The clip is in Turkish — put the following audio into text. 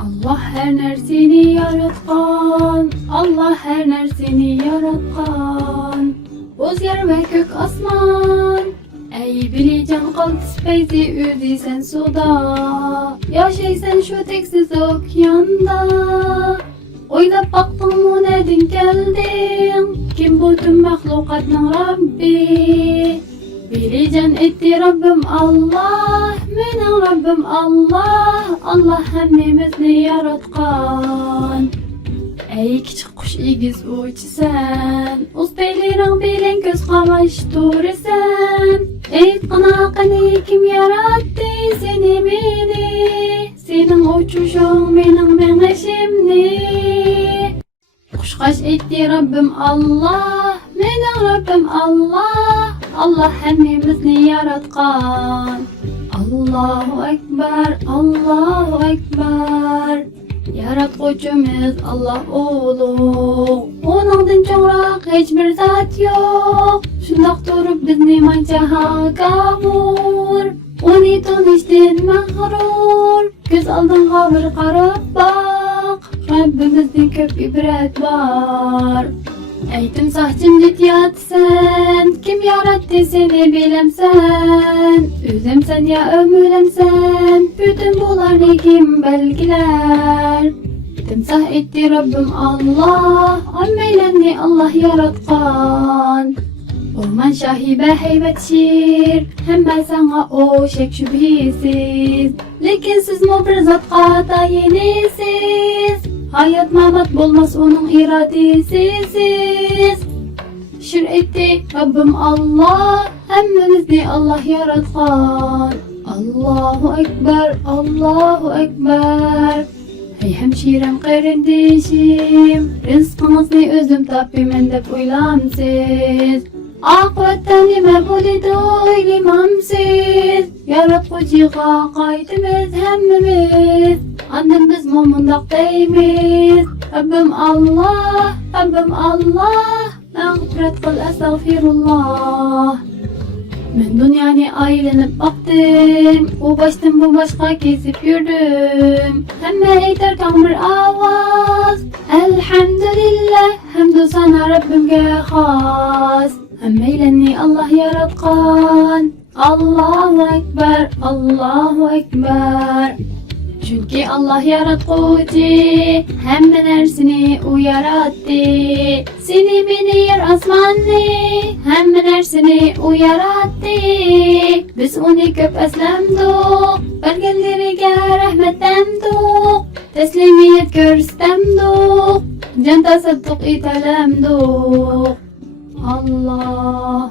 Allah her nersini yaratkan, Allah her nersini yaratkan. Boz yer ve kök asman, ey bilecan kalbis feyzi üzdiysen suda. Yaşaysan şu teksiz okyanda. Oylap baktın mı nedin geldin? Kim bu tüm mahlukatın Rabbi? Bilecan etti Rabbim Allah, benim Rabbim Allah. Allah hemmimizni yaratkan. Ey küçük kuş igiz uçsan, ustayların bilen göz kamaştırsan. Ey qanaqani kim yarattı seni beni? Senin uçuşun benim menişimni. Kuşkaş etti Rabbim Allah, benim Rabbim Allah. Allah hemmimizni yaratkan. Allahu Ekber, Allahu Ekber. Yaratqucumuz Allah ulug. Onundan çoğrak hiçbir zat yok. Şundaq turup bizni mancaha kavur. Onu tanıştın mağrur. Göz aldınğa bir qarab baq. Rabbimizden köp ibret var. Ey timsah cimrit yatsan, kim yarattı seni bilemsen. Özlemsen ya ömürlemsen, bütün bularını kim belgiler. Timsah etti Rabbim Allah, ammeylenni Allah yaratkan. Orman şahibe heybet şir, hemme sana o şek şübhisiz. Lekin siz bir zat yenisiz. Hayat mamat bulmaz onun iradesiz. Şir etti Rabbim Allah, hemmimizni Allah yaratkan. Allahu Ekber, Allahu Ekber. Hey hemşirem kardeşim, rızkınızı özüm tapimem dep uylamsiz. Akıbetten nime bulidu ilimamsiz. Yaratqucuğa kaydimiz hemmimiz. Annem biz mumundak deymiz. Rabbim Allah, Rabbim Allah. Mağfiret kıl estağfirullah. Ben dünyani aylanıp baktım. O baştan bu başka kesip yürüdüm. Hemme eyter bir avaz. Elhamdülillah, hamdü sana Rabbimge has. Hemmeylenni Allah yaratkan. Allahu Ekber, Allahu Ekber. Çünkü Allah yaratqucu, hemme nersini o yarattı. Seni beni yer asmanni, hemme nersini o yarattı. Biz onu köp eslemduk, belgeleriga rahmetlemduk. Teslimiyet görstemduk, can tasadduk itelemduk. Allah